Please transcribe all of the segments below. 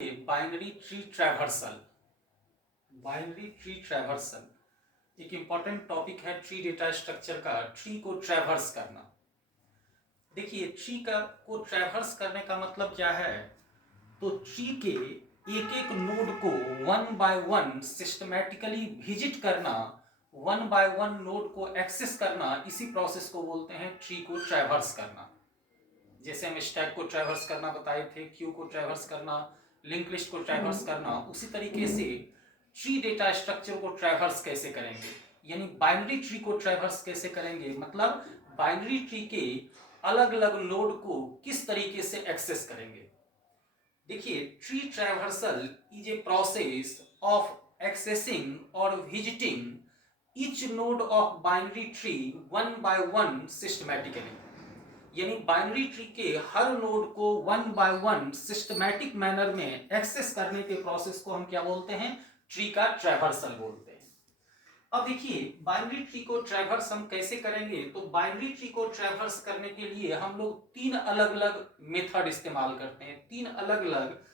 Binary tree traversal. Binary tree traversal एक important topic है tree data structure का, tree को ट्रैवर्स करना। देखिए ट्री का को ट्रैवर्स करने का मतलब क्या है, तो ट्री के एक एक नोड को one by one systematically visit करना, वन बाय वन नोड को एक्सेस करना, इसी प्रोसेस को बोलते हैं ट्री को ट्रैवर्स करना। जैसे हम स्टैक को ट्रैवर्स करना बताए थे, क्यू को ट्रैवर्स करना, लिंक लिस्ट को ट्रैवर्स करना, उसी तरीके से ट्री डेटा स्ट्रक्चर को ट्रैवर्स कैसे करेंगे, यानी बाइनरी ट्री को ट्रैवर्स कैसे करेंगे, मतलब बाइनरी ट्री के अलग अलग नोड को किस तरीके से एक्सेस करेंगे। देखिए tree traversal is a process of accessing और visiting each node of binary tree one by one systematically, यानी बाइनरी ट्री के हर नोड को one by one systematic manner में एक्सेस करने के प्रोसेस को हम क्या बोलते हैं, ट्री का ट्रैवर्सल बोलते हैं। अब देखिए बाइनरी ट्री को ट्रैवर्स हम कैसे करेंगे, तो बाइनरी ट्री को ट्रैवर्स करने के लिए हम लोग तीन अलग अलग मेथड इस्तेमाल करते हैं, तीन अलग अलग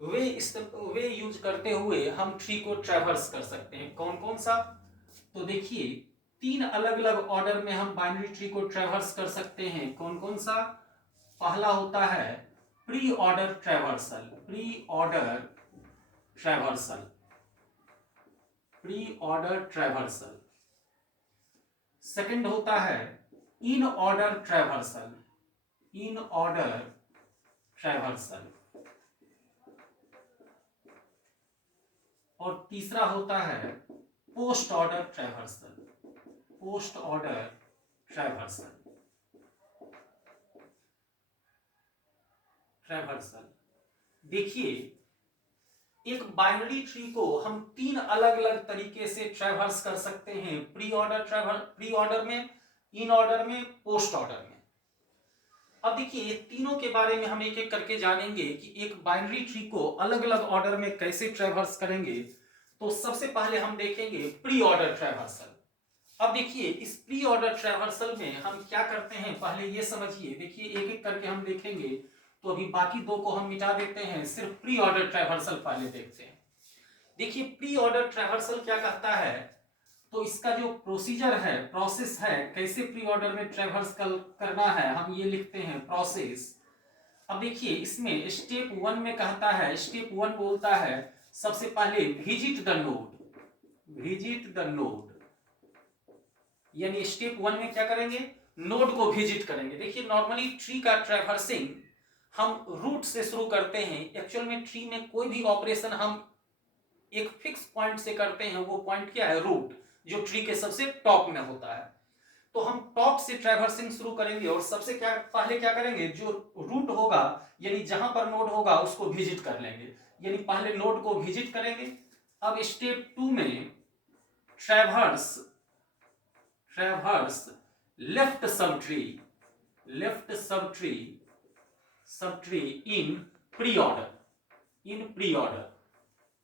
वे यूज करते हुए हम ट्री को ट्रैवर्स कर सकते हैं। कौन कौन सा, तो देखिए तीन अलग अलग ऑर्डर में हम बाइनरी ट्री को ट्रैवर्स कर सकते हैं। कौन कौन सा, पहला होता है pre order traversal, pre order traversal, pre order traversal. Second होता है in order traversal, in order traversal. और तीसरा होता है post order traversal, post order traversal, traversal. देखिए एक बाइनरी ट्री को हम तीन अलग अलग तरीके से ट्रैवर्स कर सकते हैं, प्री ऑर्डर में, इन ऑर्डर में, पोस्ट ऑर्डर में। अब देखिए ये तीनों के बारे में हम एक एक करके जानेंगे कि एक बाइनरी ट्री को अलग अलग ऑर्डर में कैसे ट्रैवर्स करेंगे। तो सबसे पहले हम देखेंगे प्री ऑर्डर ट्रैवर्सल। अब देखिए इस प्री ऑर्डर ट्रैवर्सल में हम क्या करते हैं, पहले ये समझिए। देखिए एक एक करके हम देखेंगे, तो अभी बाकी दो को हम मिटा देते हैं, सिर्फ प्री ऑर्डर ट्रैवर्सल पहले देखते हैं। देखिए प्री ऑर्डर ट्रैवर्सल क्या कहता है, तो इसका जो प्रोसीजर है, प्रोसेस है, कैसे प्री ऑर्डर में ट्रैवर्स करना है, हम ये लिखते हैं प्रोसेस। अब देखिए इसमें स्टेप वन में कहता है, स्टेप वन बोलता है सबसे पहले visit the node, visit the node, यानी स्टेप वन में क्या करेंगे, नोड को विजिट करेंगे। देखिए नॉर्मली ट्री का ट्रैवर्सिंग हम रूट से शुरू करते हैं। एक्चुअल में ट्री में कोई भी ऑपरेशन हम एक फिक्स पॉइंट से करते हैं, वो पॉइंट क्या है, रूट, जो ट्री के सबसे टॉप में होता है। तो हम टॉप से ट्रैवर्सिंग शुरू करेंगे और सबसे क्या पहले क्या करेंगे, जो रूट होगा यानी जहां पर नोड होगा उसको विजिट कर लेंगे, यानी पहले नोड को विजिट करेंगे। अब स्टेप टू में traverse, traverse left sub tree, left sub tree, sub tree in pre order, in pre order,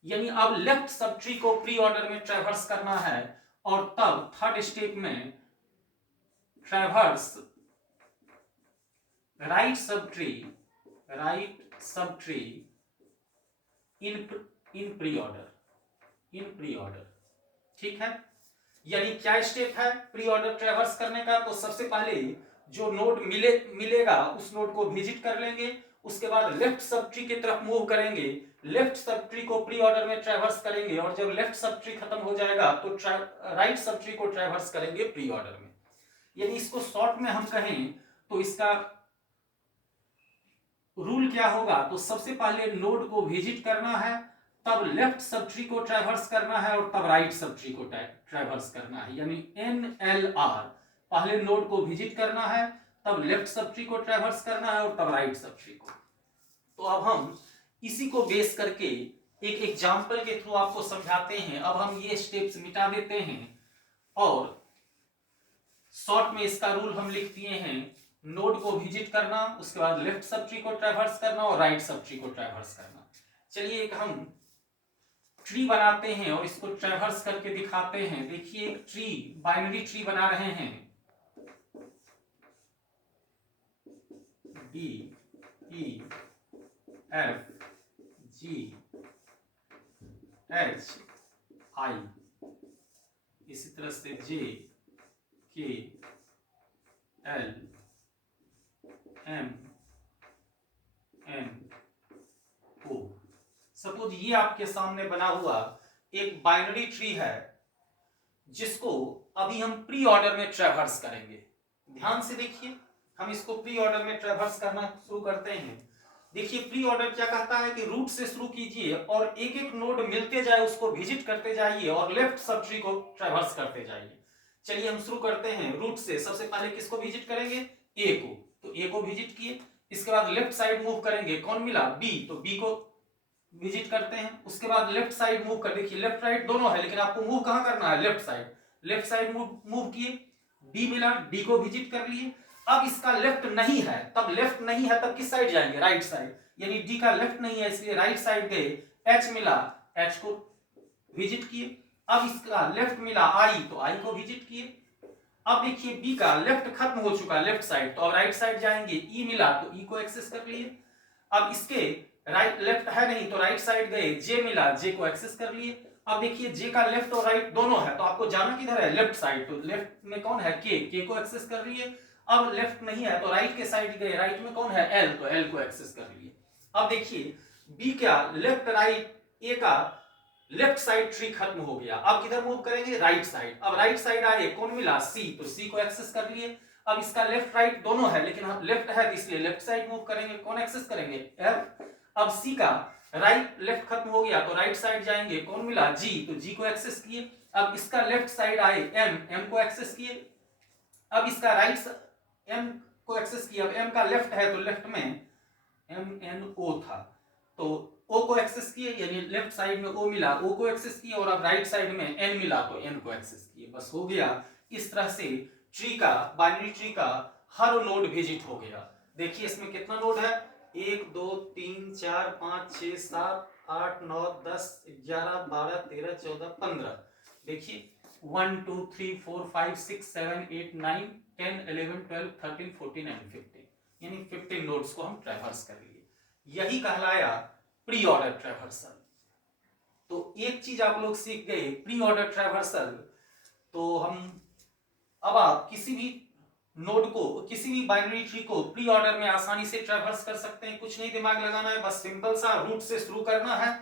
यानी अब लेफ्ट सब ट्री को प्री ऑर्डर में ट्रैवर्स करना है। और तब थर्ड स्टेप में traverse right sub tree, right sub tree in pre order, in pre order. ठीक है, यानी क्या स्टेप है प्री ऑर्डर ट्रैवर्स करने का, तो सबसे पहले जो नोड मिलेगा उस नोड को विजिट कर लेंगे, उसके बाद लेफ्ट सब ट्री की तरफ मूव करेंगे, लेफ्ट सब ट्री को प्री ऑर्डर में ट्रैवर्स करेंगे, और जब लेफ्ट सब ट्री खत्म हो जाएगा तो राइट सब ट्री को ट्रैवर्स करेंगे प्री ऑर्डर में। यानी इसको शॉर्ट में हम कहें तो इसका रूल क्या होगा, तो सबसे पहले नोड को विजिट करना है, तब लेफ्ट सब ट्री को ट्रैवर्स करना है, और तब राइट सब ट्री को ट्रैवर्स करना है, यानी NLR, पहले नोड को विजिट करना है, तब लेफ्ट सब ट्री को ट्रैवर्स करना है, और तब राइट सब ट्री को। तो अब हम इसी को बेस करके एक एग्जांपल के थ्रू आपको समझाते हैं। अब हम ये स्टेप्स मिटा देते हैं और शॉर्ट में इसका रूल हम लिख दिए हैं, नोड को विजिट करना, उसके बाद लेफ्ट सब ट्री को ट्रैवर्स करना और राइट सब ट्री को ट्रैवर्स करना। चलिए एक हम ट्री बनाते हैं और इसको ट्रैवर्स करके दिखाते हैं। देखिए एक ट्री, बाइनरी ट्री बना रहे हैं, DEF G H I, इसी तरह से J K L M N O। Suppose ये आपके सामने बना हुआ एक बाइनरी ट्री है जिसको अभी हम प्री ऑर्डर में ट्रैवर्स करेंगे। ध्यान से देखिए, हम इसको प्री ऑर्डर में ट्रैवर्स करना शुरू करते हैं। देखिए प्री ऑर्डर क्या कहता है कि रूट से शुरू कीजिए और एक एक नोड मिलते जाए, उसको विजिट करते जाइए और लेफ्ट सब ट्री को ट्रैवर्स करते जाइए। चलिए हम शुरू करते हैं रूट से। सबसे पहले किसको विजिट करेंगे? ए को। तो ए को विजिट किए, इसके बाद लेफ्ट साइड मूव करेंगे, कौन मिला? बी। तो बी को विजिट करते हैं। उसके बाद लेफ्ट साइड मूव कर, देखिए लेफ्ट राइट दोनों है लेकिन आपको मूव कहां करना है? Left side. Left side move किए, डी मिला, डी को विजिट कर लिए। अब इसका लेफ्ट नहीं है, तब लेफ्ट नहीं है तब किस साइड जाएंगे? Right side. यानी डी का लेफ्ट नहीं है इसलिए राइट साइड गए। एच मिला, एच को विजिट किए। अब इसका लेफ्ट मिला आई, तो आई को विजिट किए। अब देखिए बी का लेफ्ट खत्म हो चुका लेफ्ट साइड, तो अब राइट साइड जाएंगे। ई मिला तो ई को एक्सेस कर लिए। अब इसके राइट लेफ्ट है नहीं तो राइट साइड गए। जे मिला, जे को एक्सेस कर लिए। अब देखिए जे का लेफ्ट और राइट दोनों है तो आपको जाना किधर है? Left side. तो लेफ्ट में कौन है? के को एक्सेस कर लिए। अब लेफ्ट नहीं है तो राइट के साइड गए, राइट में कौन है? एल, तो एल को एक्सेस कर लिए। अब देखिए बी का लेफ्ट राइट, ए का लेफ्ट साइड ट्री खत्म हो गया। अब किधर मूव करेंगे? Right side. अब राइट साइड आए, कौन मिला? सी, तो सी को एक्सेस कर लिए। अब इसका लेफ्ट राइट दोनों है लेकिन हम लेफ्ट है तो इसलिए लेफ्ट साइड मूव करेंगे, कौन एक्सेस करेंगे? एफ। अब सी का राइट लेफ्ट खत्म हो गया तो राइट साइड जाएंगे, कौन मिला? जी, तो जी को एक्सेस किए। अब इसका लेफ्ट साइड आए, एम, एम को एक्सेस किए। अब इसका राइट एम को एक्सेस किया। अब एम का लेफ्ट है तो लेफ्ट में एम एन ओ था तो ओ को एक्सेस किए, यानी लेफ्ट साइड में ओ मिला, ओ को एक्सेस किए। और अब राइट साइड में एन मिला तो एन को एक्सेस किए। बस हो गया। इस तरह से ट्री का, बाइनरी ट्री का हर नोड विजिट हो गया। देखिए इसमें कितना नोड है? 1 2 3 4 5 6 7 8 9 10 11 12 13 14 15। देखिए 1 2 3 4 5 6 7 8 9 10 11 12 13 14 एंड 15, यानी 15 नोड्स को हम ट्रैवर्स कर लिए। यही कहलाया प्री ऑर्डर ट्रैवर्सल। तो एक चीज आप लोग सीख गए, प्री ऑर्डर ट्रैवर्सल। तो हम अब आप किसी भी नोड को, किसी भी बाइनरी ट्री को प्री ऑर्डर में आसानी से ट्रैवर्स कर सकते हैं। कुछ नहीं दिमाग लगाना है, बस सिंपल सा रूट से शुरू करना है।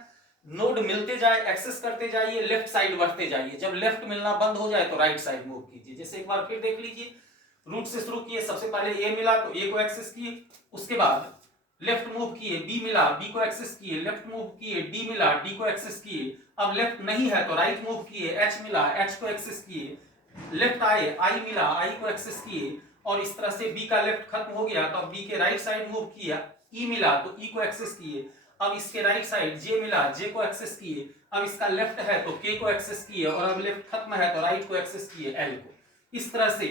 नोड मिलते जाए, एक्सेस करते जाइए, लेफ्ट साइड बढ़ते जाइए। जब लेफ्ट मिलना बंद हो जाए तो राइट साइड मूव कीजिए। जैसे एक बार फिर देख लीजिए, रूट से शुरू किए, सबसे पहले ए मिला तो ए को एक्सेस किए। उसके बाद लेफ्ट मूव किए, बी मिला, बी को एक्सेस किए। लेफ्ट मूव किए, डी मिला, डी को एक्सेस किए। अब लेफ्ट नहीं है तो राइट मूव किए, एच मिला, एच को एक्सेस किए। लेफ्ट आए, आई मिला, आई को एक्सेस किए। और इस तरह से बी का लेफ्ट खत्म हो गया तो अब बी के राइट साइड मूव किया, ई मिला तो ई को एक्सेस किए। अब इसके राइट साइड जे मिला, जे को एक्सेस किए। अब इसका लेफ्ट है तो के को एक्सेस किए। और अब लेफ्ट खत्म है तो राइट को एक्सेस किए, एल को। इस तरह से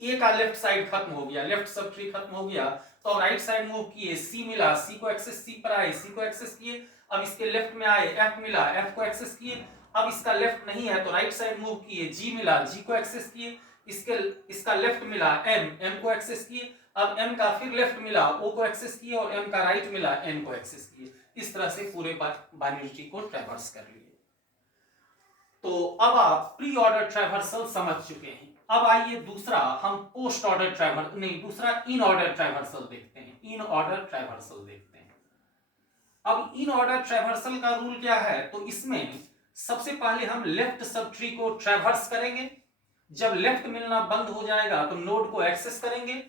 ए का लेफ्ट साइड खत्म हो गया, लेफ्ट सब ट्री खत्म हो गया तो राइट साइड मूव किए, सी मिला, सी को एक्सेस, सी पर आए, सी को एक्सेस किए। अब इसके लेफ्ट में आए, एफ मिला, एफ को एक्सेस किए। अब इसका लेफ्ट नहीं है तो राइट साइड मूव किए, जी मिला, जी को एक्सेस किए। इसका लेफ्ट मिला, एम, एम को एक्सेस किए। अब एम का फिर लेफ्ट मिला, ओ को एक्सेस किए। और एम का राइट मिला, एन को एक्सेस किए। इस तरह से पूरे बाइनरी ट्री को ट्रैवर्स कर लिए। तो अब आप प्री ऑर्डर ट्रैवर्सल समझ चुके हैं। अब आइए दूसरा हम पोस्ट ऑर्डर ट्रैवर्सल, नहीं दूसरा इन ऑर्डर ट्रैवर्सल देखते हैं। इन ऑर्डर ट्रैवर्सल देखते हैं। अब इन ऑर्डर ट्रैवर्सल का रूल क्या है? तो इसमें सबसे पहले हम लेफ्ट सब ट्री को ट्रैवर्स करेंगे। जब लेफ्ट मिलना बंद हो जाएगा तो नोड को एक्सेस करेंगे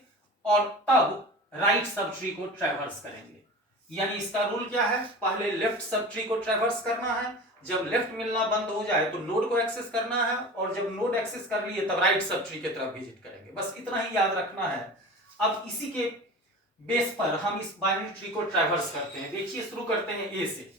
और तब राइट सब ट्री को ट्रैवर्स करेंगे। यानी इसका रूल क्या है? पहले लेफ्ट सब ट्री को ट्रैवर्स करना है, जब लेफ्ट मिलना बंद हो जाए तो नोड को एक्सेस करना है, और जब नोड एक्सेस कर लिए तब राइट सब ट्री की तरफ विजिट करेंगे। बस इतना ही याद रखना है। अब इसी के बेस पर हम इस बाइनरी ट्री को ट्रैवर्स करते हैं। देखिए शुरू करते हैं ए से।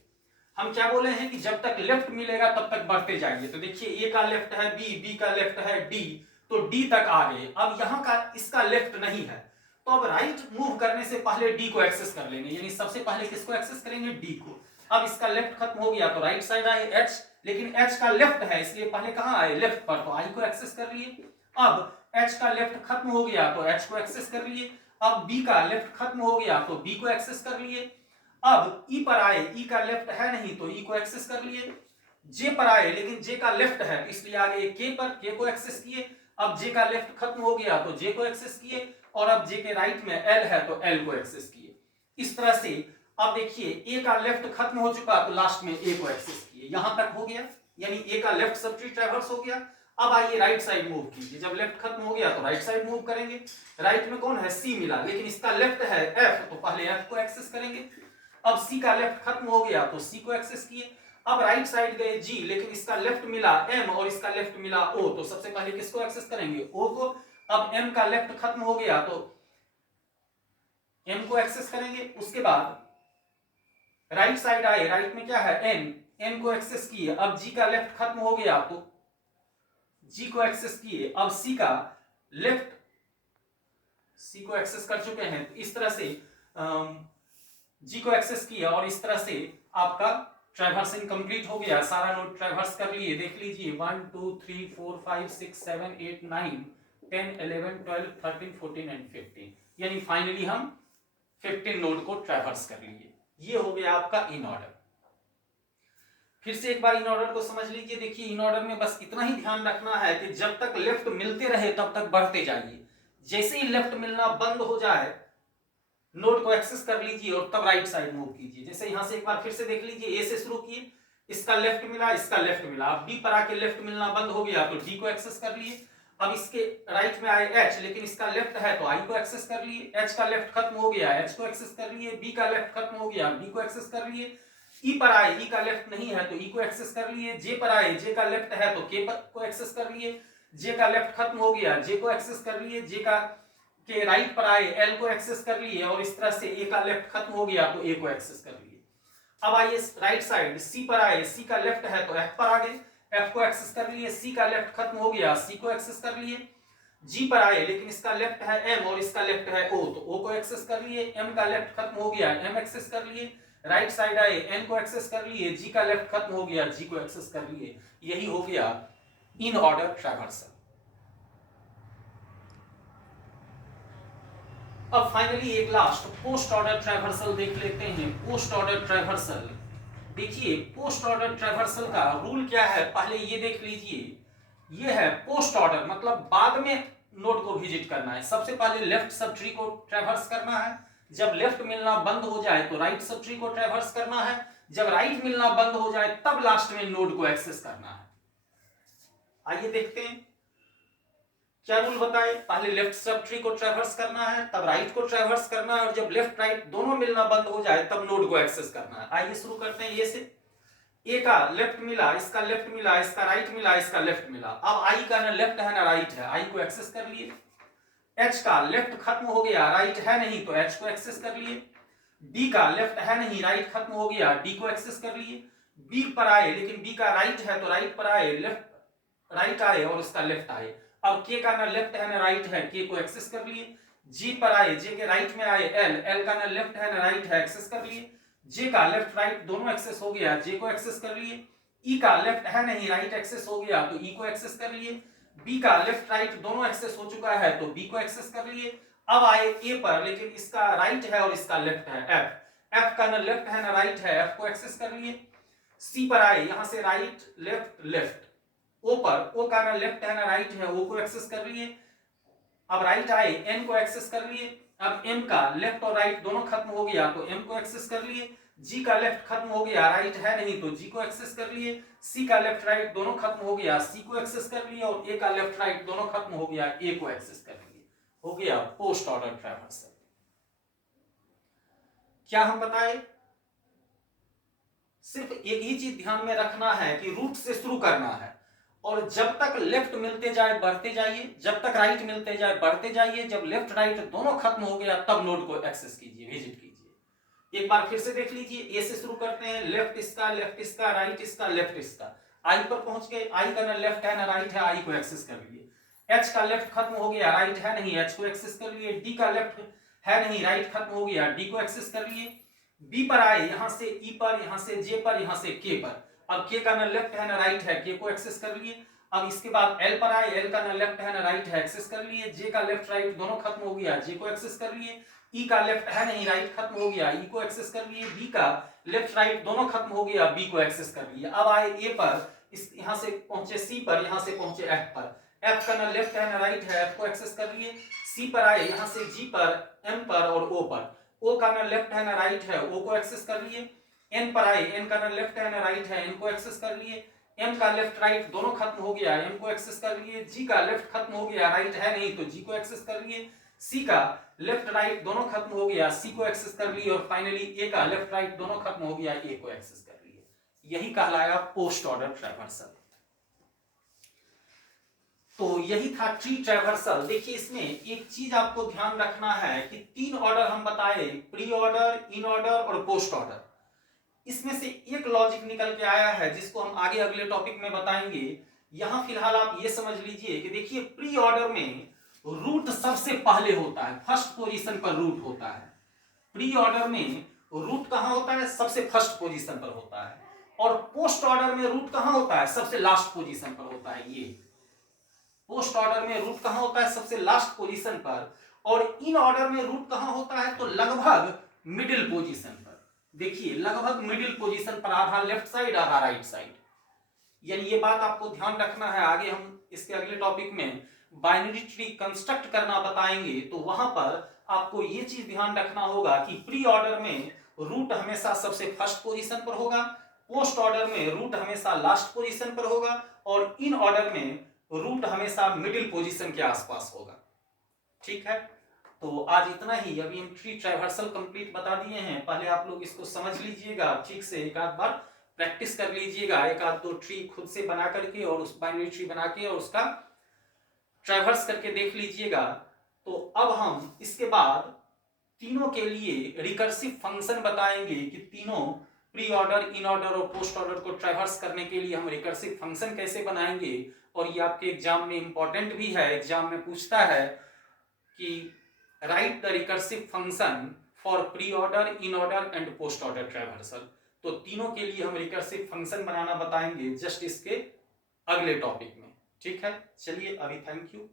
हम क्या बोले हैं कि जब तक लेफ्ट मिलेगा तब तक बढ़ते जाएंगे। तो देखिए ए का लेफ्ट है बी, बी का लेफ्ट है डी, तो डी तक आ गए। अब यहाँ का इसका लेफ्ट नहीं है तो अब राइट मूव करने से पहले डी को एक्सेस कर लेंगे। यानी सबसे पहले किसको एक्सेस करेंगे? डी को। अब इसका लेफ्ट खत्म हो गया तो राइट साइड आए, एच, लेकिन एच का लेफ्ट है इसलिए पहले कहां आए? लेफ्ट पर, तो आई को एक्सेस कर लिए। अब एच का लेफ्ट खत्म हो गया तो एच को एक्सेस कर लिए। अब बी का लेफ्ट खत्म हो गया तो बी को एक्सेस कर लिए। अब ई पर आए, ई का लेफ्ट है नहीं तो ई को एक्सेस कर लिए। जे पर आए लेकिन जे का लेफ्ट है तो इसलिए आगे के पर, के को एक्सेस किए। अब जे का लेफ्ट खत्म हो गया तो जे को एक्सेस किए, और अब जे के राइट में एल है तो एल को एक्सेस किए। इस तरह से अब देखिए ए का लेफ्ट खत्म हो चुका तो लास्ट में ए को एक्सेस किए, यहां तक हो गया, यानी ए का लेफ्ट सब ट्री ट्रैवर्स हो गया। अब आइए राइट साइड मूव कीजिए, जब लेफ्ट खत्म हो गया तो राइट साइड मूव करेंगे। राइट में कौन है, सी मिला, लेकिन इसका लेफ्ट है एफ, तो पहले एफ को एक्सेस करेंगे। अब सी का लेफ्ट खत्म हो गया तो सी को एक्सेस किए। अब राइट साइड गए जी, लेकिन इसका लेफ्ट मिला एम और इसका लेफ्ट मिला ओ, तो सबसे पहले किसको एक्सेस करेंगे, ओ को। अब एम का लेफ्ट खत्म हो गया तो एम को एक्सेस करेंगे। उसके बाद राइट साइड आए, राइट में क्या है एन, एन को एक्सेस किए। अब जी का लेफ्ट खत्म हो गया तो जी को एक्सेस किए। अब सी का लेफ्ट, सी को एक्सेस कर चुके हैं, तो इस तरह से जी को एक्सेस किया और इस तरह से आपका ट्रैवर्सिंग कंप्लीट हो गया। सारा नोड ट्रैवर्स कर लिए, देख लीजिए 1 2 3 4 5 6 7 8 9 10 11 12 13 14 एंड 15, यानी फाइनली हम 15 नोड को ट्रैवर्स कर लिए। ये हो गया आपका इन ऑर्डर। फिर से एक बार इन ऑर्डर को समझ लीजिए। देखिए इन ऑर्डर में बस इतना ही ध्यान रखना है कि जब तक लेफ्ट मिलते रहे तब तक बढ़ते जाइए। जैसे ही लेफ्ट मिलना बंद हो जाए नोड को एक्सेस कर लीजिए और तब राइट साइड मूव कीजिए। जैसे यहां से एक बार फिर से देख लीजिए, ए से शुरू किए, इसका लेफ्ट मिला, इसका लेफ्ट मिला। अब डी पर आके लेफ्ट मिलना बंद हो गया तो डी को एक्सेस कर लिए। अब इसके राइट में आए एच, लेकिन इसका लेफ्ट है तो आई को एक्सेस कर लिए। एच का लेफ्ट खत्म हो गया, एच को एक्सेस कर लिए। बी का लेफ्ट खत्म हो गया, बी को एक्सेस कर लिए। ई पर आए, ई का लेफ्ट नहीं है तो ई को एक्सेस कर लिए। जे पर आए, जे का लेफ्ट है तो के को एक्सेस कर लिए। जे का लेफ्ट खत्म हो गया, जे को एक्सेस कर लिए। जे का के राइट पर आए, एल को एक्सेस कर लिए और इस तरह से ए का लेफ्ट खत्म हो गया तो ए को एक्सेस कर लिए। अब आइए राइट साइड, सी पर आए, सी का लेफ्ट है तो एफ पर आ गए, एफ को एक्सेस कर लिए। सी का लेफ्ट खत्म हो गया, सी को एक्सेस कर लिए। जी पर आए, लेकिन इसका लेफ्ट है एम और इसका लेफ्ट है ओ, तो ओ को एक्सेस कर लिए। एम का लेफ्ट खत्म हो गया, एम एक्सेस कर लिए। राइट साइड आए, एन को एक्सेस कर लिए। जी का लेफ्ट खत्म हो गया, जी को एक्सेस कर लिए। यही हो गया इन ऑर्डर ट्रैवर्सल। अब फाइनली एक लास्ट पोस्ट ऑर्डर ट्रैवर्सल देख लेते हैं। पोस्ट ऑर्डर ट्रैवर्सल, देखिए पोस्ट ऑर्डर ट्रैवर्सल का रूल क्या है, पहले ये देख लीजिए। ये है पोस्ट ऑर्डर, मतलब बाद में नोड को विजिट करना है। सबसे पहले लेफ्ट सब ट्री को ट्रैवर्स करना है। जब लेफ्ट मिलना बंद हो जाए तो राइट सब ट्री को ट्रैवर्स करना है। जब राइट मिलना बंद हो जाए तब लास्ट में नोड को एक्सेस करना है। आइए देखते हैं क्या रूल बताए। पहले लेफ्ट सब ट्री को ट्रैवर्स करना है, तब राइट को ट्रैवर्स करना है, और जब लेफ्ट राइट दोनों मिलना बंद हो जाए तब नोड को एक्सेस करना है। आइए शुरू करते हैं। ये से ए का लेफ्ट मिला, इसका लेफ्ट मिला, इसका राइट मिला, इसका लेफ्ट मिला। अब आई का ना लेफ्ट है ना राइट है, आई को एक्सेस कर लिए। एच का लेफ्ट खत्म हो गया, राइट है नहीं तो एच को एक्सेस कर लिए। डी का लेफ्ट है नहीं, राइट खत्म हो गया, डी को एक्सेस कर लिए। बी पर आए, लेकिन बी का राइट है तो राइट पर आए, लेफ्ट राइट आए और उसका लेफ्ट आए। अब के का ना लेफ्ट है ना राइट है, के को एक्सेस कर लिए। जी पर आए, जे के राइट में आए एल, एल का ना लेफ्ट है ना राइट है, एक्सेस कर लिए। जे का लेफ्ट राइट दोनों एक्सेस हो गया, जे को एक्सेस कर लिए। ई का लेफ्ट है नहीं, राइट एक्सेस हो गया तो ई को एक्सेस कर लिए। बी का लेफ्ट राइट दोनों एक्सेस हो चुका है तो बी को एक्सेस कर लिए। अब आए ए पर, लेकिन इसका राइट है और इसका लेफ्ट है एफ, एफ का ना लेफ्ट है ना राइट है, एफ को एक्सेस कर लिए। सी पर आए, यहां से राइट लेफ्ट लेफ्ट। ओ पर, ओ का ना लेफ्ट है ना राइट है, ओ को एक्सेस कर लिए। अब राइट आए, एन को एक्सेस कर लिए। अब एम का लेफ्ट और राइट दोनों खत्म हो गया तो एम को एक्सेस कर लिए। जी का लेफ्ट खत्म हो गया, राइट है नहीं तो जी को एक्सेस कर लिए। सी का लेफ्ट राइट दोनों खत्म हो गया, सी को एक्सेस कर लिए। और ए का लेफ्ट राइट दोनों खत्म हो गया, ए को एक्सेस कर लिए। हो गया पोस्ट ऑर्डर ट्रैवर्सल। क्या हम बताए, सिर्फ एक ही चीज ध्यान में रखना है कि रूट से शुरू करना है, और जब तक लेफ्ट मिलते जाए बढ़ते जाइए, जब तक राइट मिलते जाए बढ़ते जाइए। जब लेफ्ट राइट दोनों खत्म हो गया तब नोड को एक्सेस कीजिए, विजिट कीजिए। एक बार फिर से देख लीजिए, ए से शुरू करते हैं। लेफ्ट इसका राइट इसका लेफ्ट इसका। आई पर पहुंच गए, आई का ना लेफ्ट है ना राइट है, आई को एक्सेस कर लिए। एच का लेफ्ट खत्म हो गया, राइट है नहीं, एच को एक्सेस कर लिए। डी का लेफ्ट है नहीं, राइट खत्म हो गया, डी को एक्सेस कर लिए। बी पर आए, यहां से ई पर, यहां से जे पर, यहां से के पर। अब के का ना लेफ्ट है ना राइट है, के को एक्सेस कर लिए। अब इसके बाद एल पर आए, एल का ना लेफ्ट है ना राइट है, एक्सेस कर लिए। जे का लेफ्ट राइट दोनों खत्म हो गया, जे को एक्सेस कर लिए। ई का लेफ्ट है नहीं, राइट खत्म हो गया, ई को एक्सेस कर लिए, बी का लेफ्ट राइट दोनों खत्म हो गया, बी को एक्सेस कर लिया। अब आए ए पर, इस यहां से पहुंचे सी पर, यहां से पहुंचे एफ पर, एफ का ना लेफ्ट है ना राइट है, एफ को एक्सेस कर लिए। सी पर आए, यहां से जी पर, एम पर और ओ पर, ओ का ना लेफ्ट है ना राइट है, ओ को एक्सेस कर लिए। एन पर आए, एन का ना लेफ्ट है ना राइट है, एन को एक्सेस कर लिए। एम का लेफ्ट राइट दोनों खत्म हो गया, एम को एक्सेस कर लिए। जी का लेफ्ट खत्म हो गया, राइट है नहीं तो जी को एक्सेस कर लिए। सी का लेफ्ट राइट दोनों खत्म हो गया, सी को एक्सेस कर लिए। और फाइनली ए का लेफ्ट राइट दोनों खत्म हो गया, ए को एक्सेस कर लिए। यही कहलाया पोस्ट ऑर्डर ट्रैवर्सल। तो यही था ट्री ट्रैवर्सल। देखिए इसमें एक चीज आपको ध्यान रखना है कि 3 ऑर्डर हम बताए, प्री ऑर्डर, इन ऑर्डर और पोस्ट ऑर्डर। इसमें से एक लॉजिक निकल के आया है जिसको हम आगे अगले टॉपिक में बताएंगे। यहां फिलहाल आप ये समझ लीजिए कि देखिए प्री ऑर्डर में रूट सबसे पहले होता है, फर्स्ट पोजीशन पर रूट होता है। प्री ऑर्डर में रूट कहां होता है? सबसे फर्स्ट पोजीशन पर होता है। और पोस्ट ऑर्डर में रूट कहां होता है? सबसे लास्ट पोजीशन पर होता है। ये पोस्ट ऑर्डर में रूट कहां होता है? सबसे लास्ट पोजीशन पर। और इन ऑर्डर में रूट कहां होता है? तो लगभग मिडिल पोजीशन पर। देखिए लगभग मिडिल पोजीशन पर, आधा लेफ्ट साइड आधा राइट साइड। यानी ये बात आपको ध्यान रखना है। आगे हम इसके अगले टॉपिक में बाइनरी ट्री कंस्ट्रक्ट करना बताएंगे, तो वहां पर आपको ये चीज ध्यान रखना होगा कि प्री ऑर्डर में रूट हमेशा सबसे फर्स्ट पोजीशन पर होगा, पोस्ट ऑर्डर में रूट हमेशा लास्ट पोजीशन पर होगा, और इन ऑर्डर में रूट हमेशा मिडिल पोजीशन के आसपास होगा। ठीक है, तो आज इतना ही। अभी हम ट्री ट्रैवर्सल कंप्लीट बता दिए हैं। पहले आप लोग इसको समझ लीजिएगा ठीक से, एक आध बार प्रैक्टिस कर लीजिएगा, एक आध दो ट्री खुद से बना करके और उस बाइनरी ट्री बना के और उसका ट्रैवर्स करके देख लीजिएगा। तो अब हम इसके बाद तीनों के लिए रिकर्सिव फंक्शन बताएंगे कि तीनों प्री ऑर्डर, इन ऑर्डर और पोस्ट ऑर्डर को ट्रैवर्स करने के लिए हम रिकर्सिव फंक्शन कैसे बनाएंगे। और ये आपके एग्जाम में इंपॉर्टेंट भी है, एग्जाम में पूछता है कि right the recursive function for pre order, in order and post order traversal. तो तीनों के लिए हम रिकर्सिव फंक्शन बनाना बताएंगे जस्ट इसके अगले टॉपिक में। ठीक है, चलिए अभी थैंक यू।